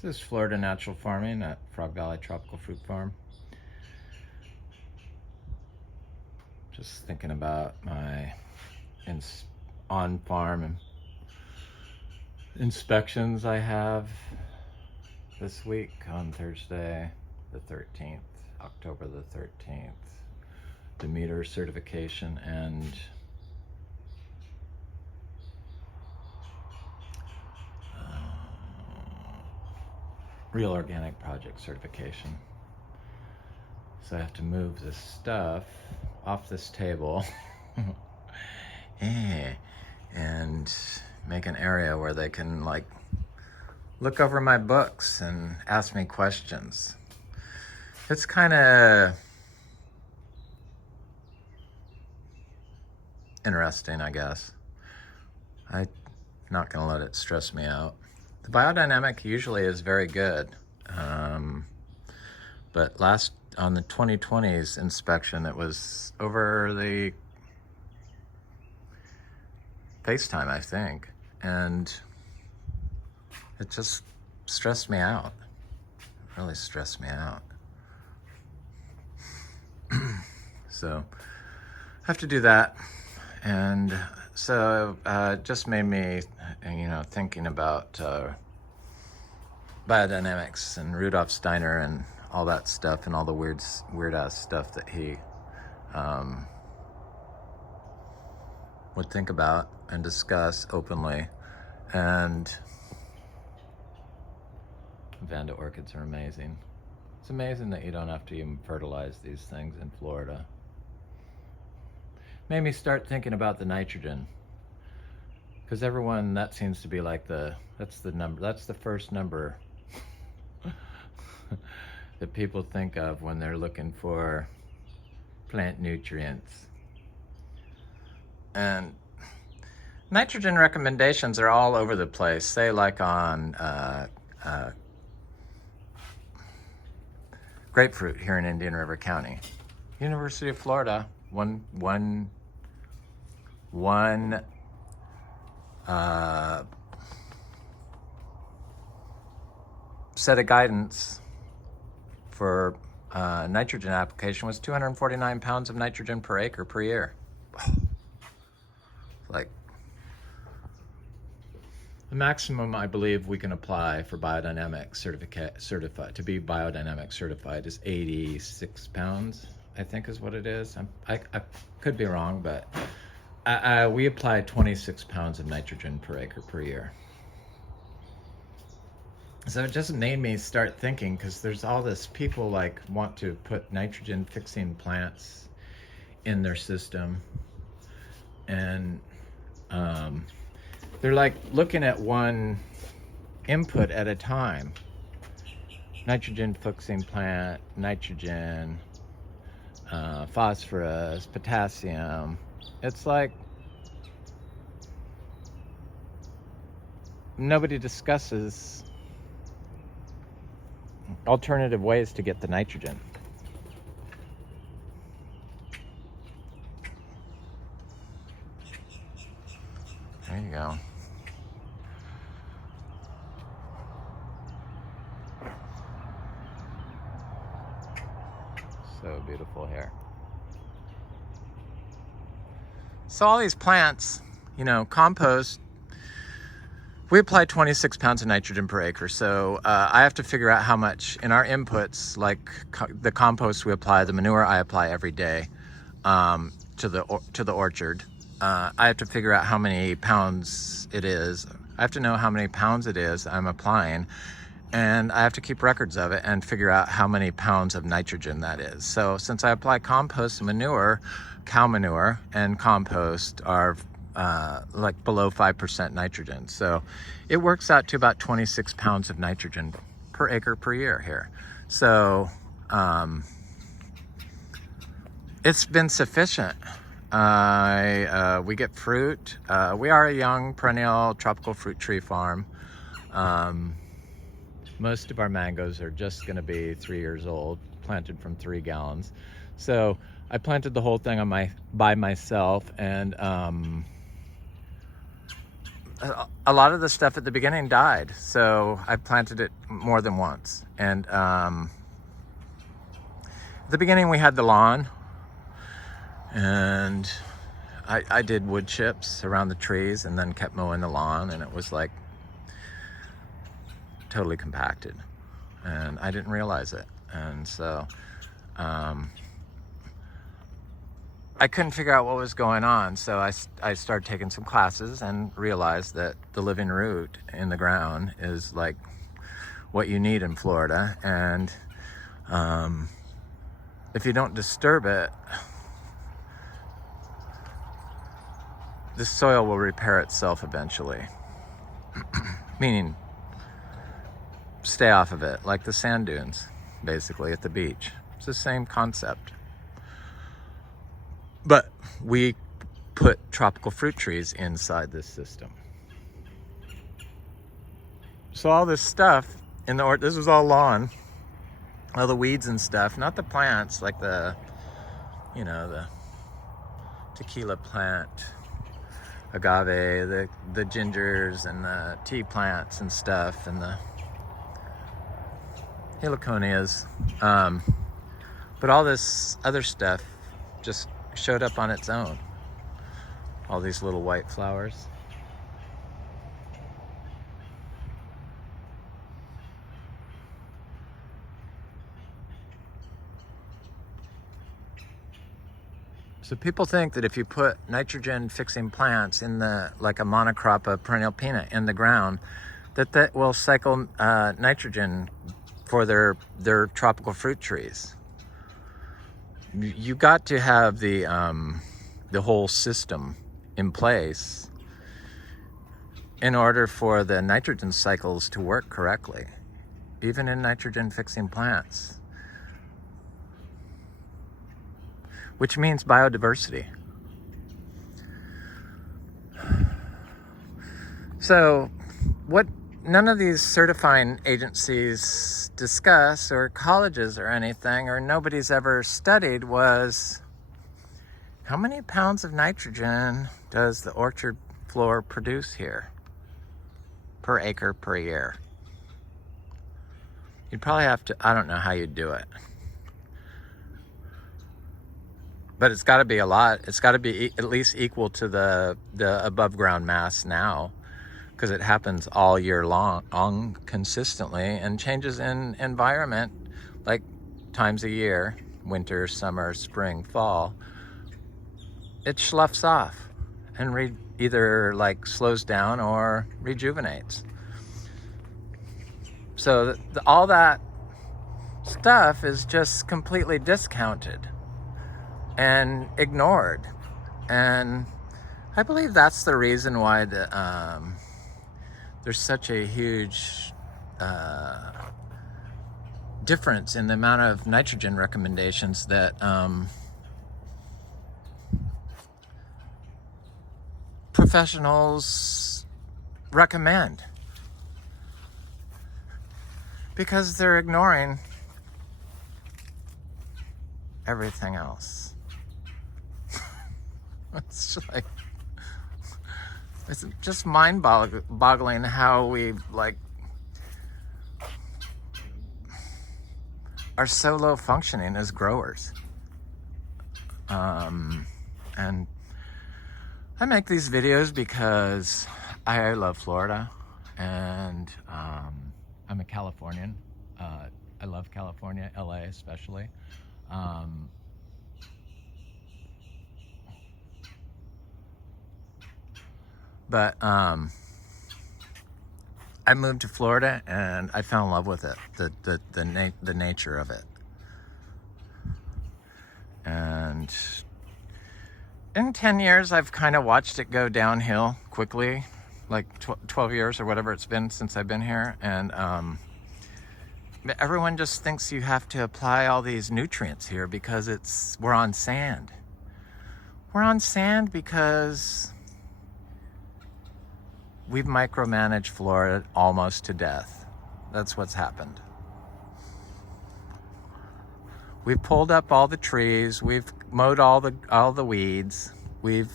This is Florida Natural Farming at Frog Valley Tropical Fruit Farm. Just thinking about my on-farm inspections I have this week on Thursday the 13th, October the 13th. Demeter certification and Real Organic Project certification. So I have to move this stuff off this table and make an area where they can like look over my books and ask me questions. It's kind of interesting, I guess. I'm not gonna let it stress me out. The biodynamic usually is very good, but on the 2020's inspection, it was over the FaceTime, I think, and it just stressed me out. It really stressed me out. So I have to do that, and so it just made me, thinking about biodynamics and Rudolf Steiner and all that stuff and all the weird ass stuff that he would think about and discuss openly. And Vanda orchids are amazing. It's amazing that you don't have to even fertilize these things in Florida. Made me start thinking about the nitrogen, because everyone, that seems to be like that's the first number that people think of when they're looking for plant nutrients. And nitrogen recommendations are all over the place. Say like on grapefruit here in Indian River County. University of Florida, one set of guidance for nitrogen application was 249 pounds of nitrogen per acre per year. Like the maximum I believe we can apply for biodynamic certified to be biodynamic certified is 86 pounds, I think is what it is. I could be wrong, but we apply 26 pounds of nitrogen per acre per year. So it just made me start thinking, because there's all this people like want to put nitrogen fixing plants in their system, and they're like looking at one input at a time. Nitrogen fixing plant, nitrogen, phosphorus, potassium. It's like nobody discusses alternative ways to get the nitrogen. There you go. So beautiful here. So all these plants, compost, we apply 26 pounds of nitrogen per acre. So I have to figure out how much in our inputs, like the compost we apply, the manure I apply every day to the orchard. I have to figure out how many pounds it is. I have to know how many pounds it is I'm applying, and I have to keep records of it and figure out how many pounds of nitrogen that is. So since I apply compost and manure, cow manure and compost are like below 5% nitrogen. So it works out to about 26 pounds of nitrogen per acre per year here. So it's been sufficient. We get fruit. We are a young perennial tropical fruit tree farm. Most of our mangoes are just going to be 3 years old, planted from 3 gallons. So I planted the whole thing by myself, and a lot of the stuff at the beginning died, so I planted it more than once. And at the beginning we had the lawn, and I did wood chips around the trees and then kept mowing the lawn, and it was like totally compacted, and I didn't realize it. And so I couldn't figure out what was going on, so I started taking some classes and realized that the living root in the ground is like what you need in Florida, and if you don't disturb it, the soil will repair itself eventually. Meaning, stay off of it, like the sand dunes, basically, at the beach. It's the same concept. But we put tropical fruit trees inside this system. So all this stuff in the this was all lawn, all the weeds and stuff, not the plants, like the, you know, the tequila plant, agave, the gingers and the tea plants and stuff, and the heliconias. But all this other stuff just showed up on its own. All these little white flowers. So people think that if you put nitrogen fixing plants in the, like a monocrop of perennial peanut in the ground, that will cycle nitrogen for their tropical fruit trees. You got to have the whole system in place in order for the nitrogen cycles to work correctly, even in nitrogen fixing plants, which means biodiversity. So what none of these certifying agencies discuss, or colleges or anything, or nobody's ever studied, was how many pounds of nitrogen does the orchard floor produce here per acre per year? You'd probably have to, I don't know how you'd do it, but it's got to be a lot. It's got to be at least equal to the above ground mass now, because it happens all year long consistently, and changes in environment, like times a year, winter, summer, spring, fall, it sloughs off and either like slows down or rejuvenates. So all that stuff is just completely discounted and ignored. And I believe that's the reason why there's such a huge difference in the amount of nitrogen recommendations that professionals recommend, because they're ignoring everything else. It's like, it's just mind-boggling how we are so low functioning as growers. And I make these videos because I love Florida, and I'm a Californian. I love California, LA especially. But I moved to Florida and I fell in love with it, the nature of it. And in 10 years, I've kind of watched it go downhill quickly, like 12 years or whatever it's been since I've been here. And everyone just thinks you have to apply all these nutrients here because we're on sand. We're on sand because we've micromanaged Florida almost to death. That's what's happened. We've pulled up all the trees. We've mowed all the weeds. We've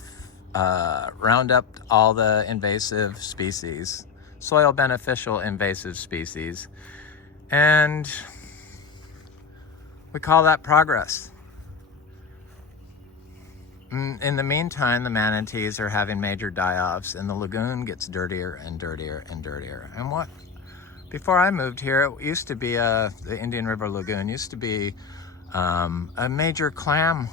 round up all the invasive species, soil beneficial invasive species, and we call that progress. In the meantime, the manatees are having major die-offs, and the lagoon gets dirtier and dirtier and dirtier. And what? Before I moved here, it used to be the Indian River Lagoon used to be a major clam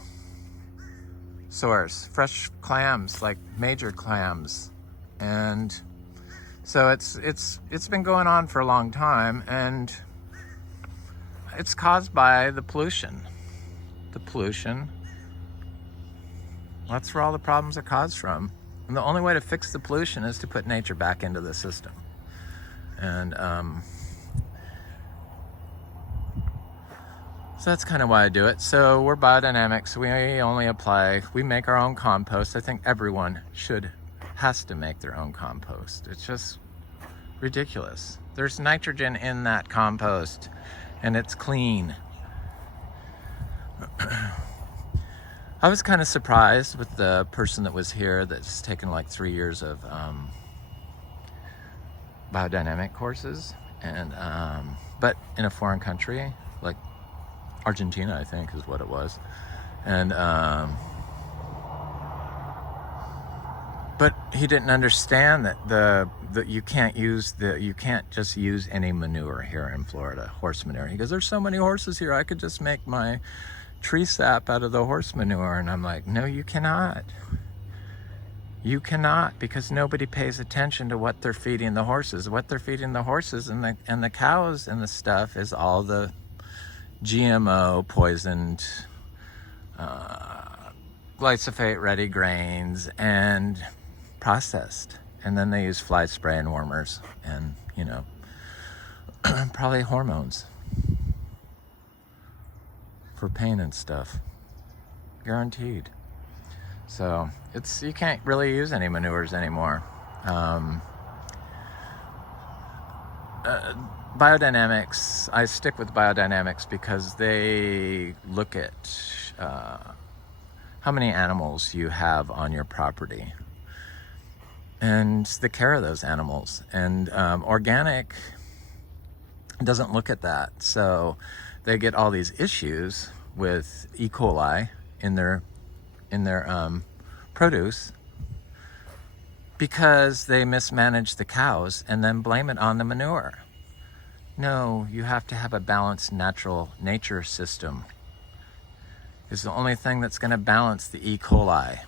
source, fresh clams, like major clams, and so it's been going on for a long time, and it's caused by the pollution. The pollution. That's where all the problems are caused from. And the only way to fix the pollution is to put nature back into the system. And so that's kind of why I do it. So we're biodynamic, so we make our own compost. I think everyone has to make their own compost. It's just ridiculous. There's nitrogen in that compost, and it's clean. I was kind of surprised with the person that was here that's taken like 3 years of biodynamic courses, and but in a foreign country, like Argentina, I think is what it was. And but he didn't understand that you can't just use any manure here in Florida, horse manure. He goes, there's so many horses here, I could just make my tree sap out of the horse manure. And I'm like, no, you cannot. You cannot, because nobody pays attention to what they're feeding the horses. What they're feeding the horses and the cows and the stuff is all the GMO poisoned glyphosate ready grains and processed. And then they use fly spray and wormers and, probably hormones for pain and stuff, guaranteed. So you can't really use any manures anymore. Biodynamics, I stick with biodynamics because they look at how many animals you have on your property and the care of those animals. And organic doesn't look at that. So they get all these issues with E. coli in their produce because they mismanage the cows and then blame it on the manure. No, you have to have a balanced nature system. It's the only thing that's going to balance the E. coli.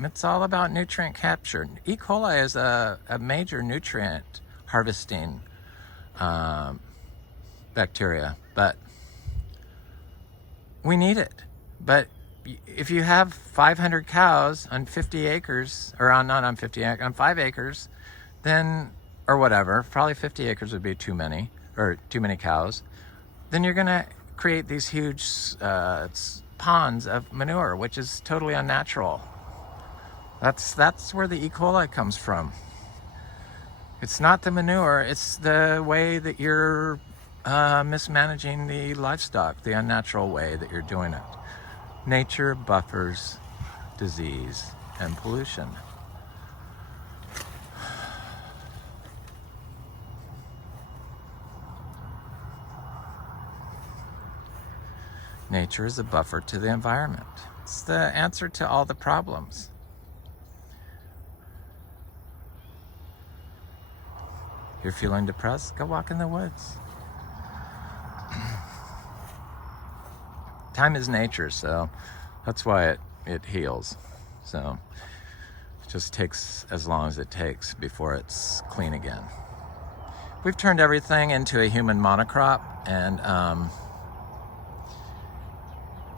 It's all about nutrient capture. E. coli is a major nutrient harvesting bacteria, but we need it. But if you have 500 cows on 50 acres, or not on 50 acres, on 5 acres, then, or whatever, probably 50 acres would be too many, or too many cows, then you're gonna create these huge ponds of manure, which is totally unnatural. That's where the E. coli comes from. It's not the manure, it's the way that you're mismanaging the livestock, the unnatural way that you're doing it. Nature buffers disease and pollution. Nature is a buffer to the environment. It's the answer to all the problems. You're feeling depressed? Go walk in the woods. Time is nature, so that's why it heals. So it just takes as long as it takes before it's clean again. We've turned everything into a human monocrop, and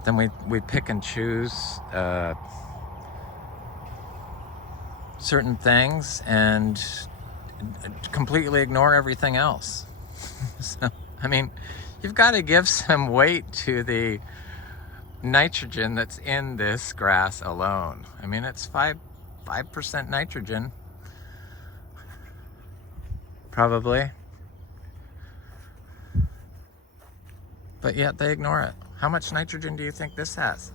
then we pick and choose certain things and completely ignore everything else. So, I mean, you've got to give some weight to the nitrogen that's in this grass alone. I mean, it's 5% nitrogen, probably. But yet they ignore it. How much nitrogen do you think this has?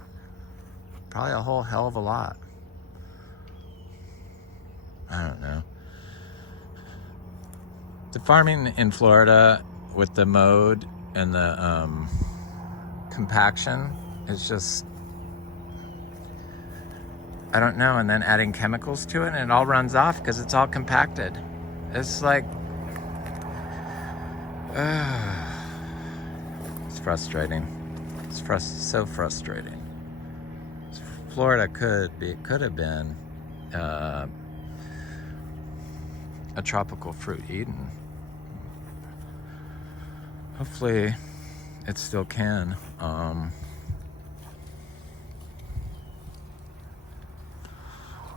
Probably a whole hell of a lot. I don't know. The farming in Florida with the mode and the compaction is just, I don't know. And then adding chemicals to it and it all runs off because it's all compacted. It's like, it's frustrating. It's so frustrating. Florida could have been a tropical fruit Eden. Hopefully it still can.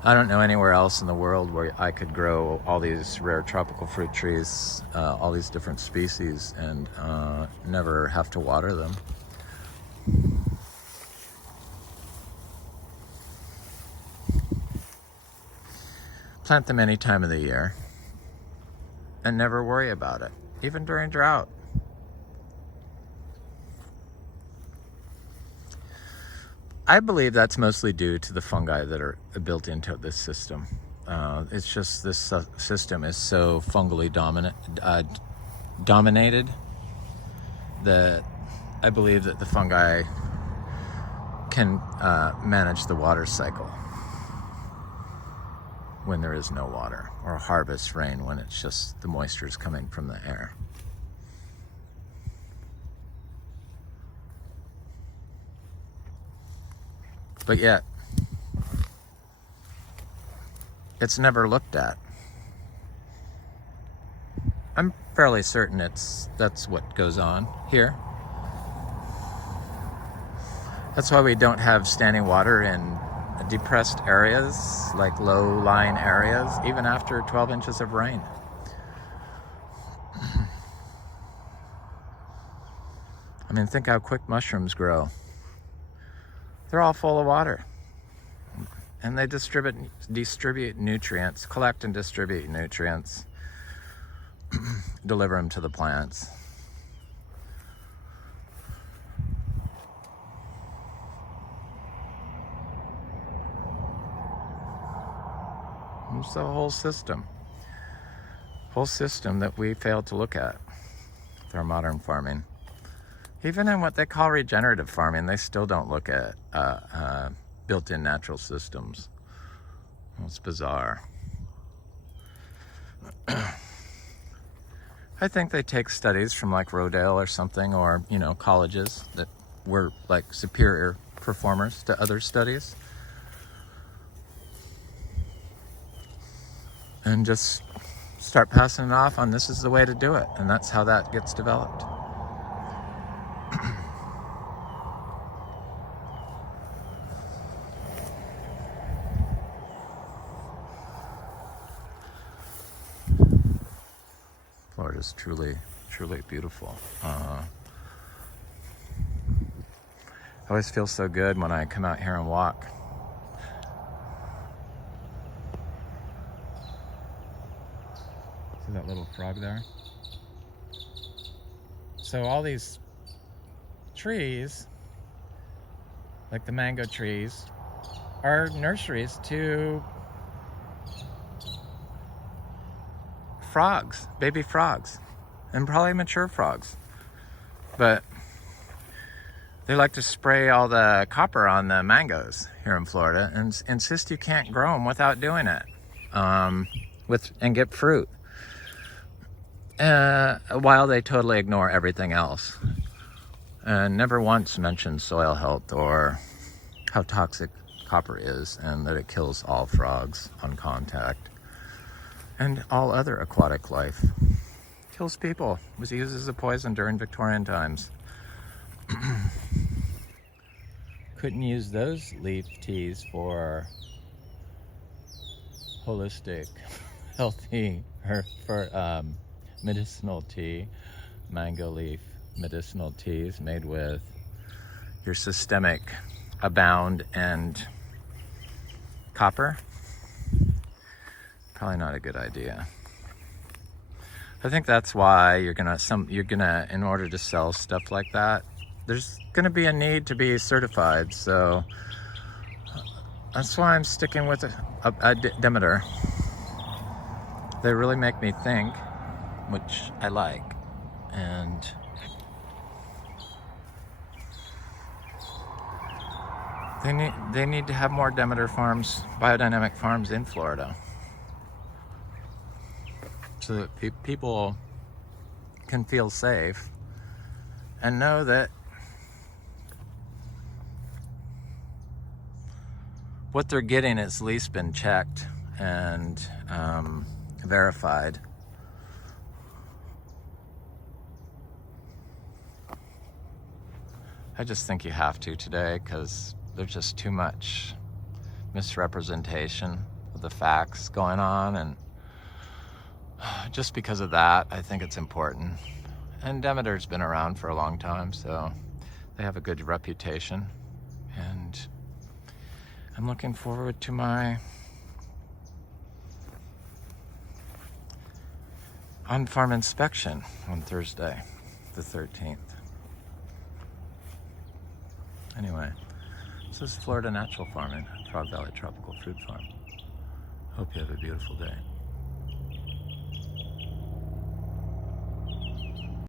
I don't know anywhere else in the world where I could grow all these rare tropical fruit trees, all these different species, and never have to water them. Plant them any time of the year and never worry about it, even during drought. I believe that's mostly due to the fungi that are built into this system. It's just this system is so fungally dominated that I believe that the fungi can manage the water cycle when there is no water, or harvest rain when it's just the moisture is coming from the air. But yet, it's never looked at. I'm fairly certain that's what goes on here. That's why we don't have standing water in depressed areas, like low-lying areas, even after 12 inches of rain. I mean, think how quick mushrooms grow. They're all full of water. And they distribute nutrients, collect and distribute nutrients, deliver them to the plants. It's the whole system that we fail to look at with our modern farming. Even in what they call regenerative farming, they still don't look at built-in natural systems. It's bizarre. I think they take studies from like Rodale or something, or colleges that were like superior performers to other studies, and just start passing it off on this is the way to do it, and that's how that gets developed. Florida's truly beautiful. I always feel so good when I come out here and walk. See that little frog there? So all these trees, like the mango trees, are nurseries to frogs, baby frogs, and probably mature frogs. But they like to spray all the copper on the mangoes here in Florida and insist you can't grow them without doing it, and get fruit. While they totally ignore everything else and never once mention soil health or how toxic copper is and that it kills all frogs on contact and all other aquatic life. Kills people. It was used as a poison during Victorian times. Couldn't use those leaf teas for holistic, healthy, or for medicinal tea. Mango leaf medicinal teas made with your systemic Abound and copper. Probably not a good idea. I think that's why you're gonna in order to sell stuff like that, there's gonna be a need to be certified. So That's why I'm sticking with a Demeter. They really make me think, which I like. And they need to have more Demeter farms, biodynamic farms in Florida, so that people can feel safe and know that what they're getting has at least been checked and verified. I just think you have to today, because there's just too much misrepresentation of the facts going on, and just because of that, I think it's important. And Demeter's been around for a long time, so they have a good reputation, and I'm looking forward to my on-farm inspection on Thursday, the 13th. Anyway, this is Florida Natural Farming, Frog Valley Tropical Fruit Farm. Hope you have a beautiful day.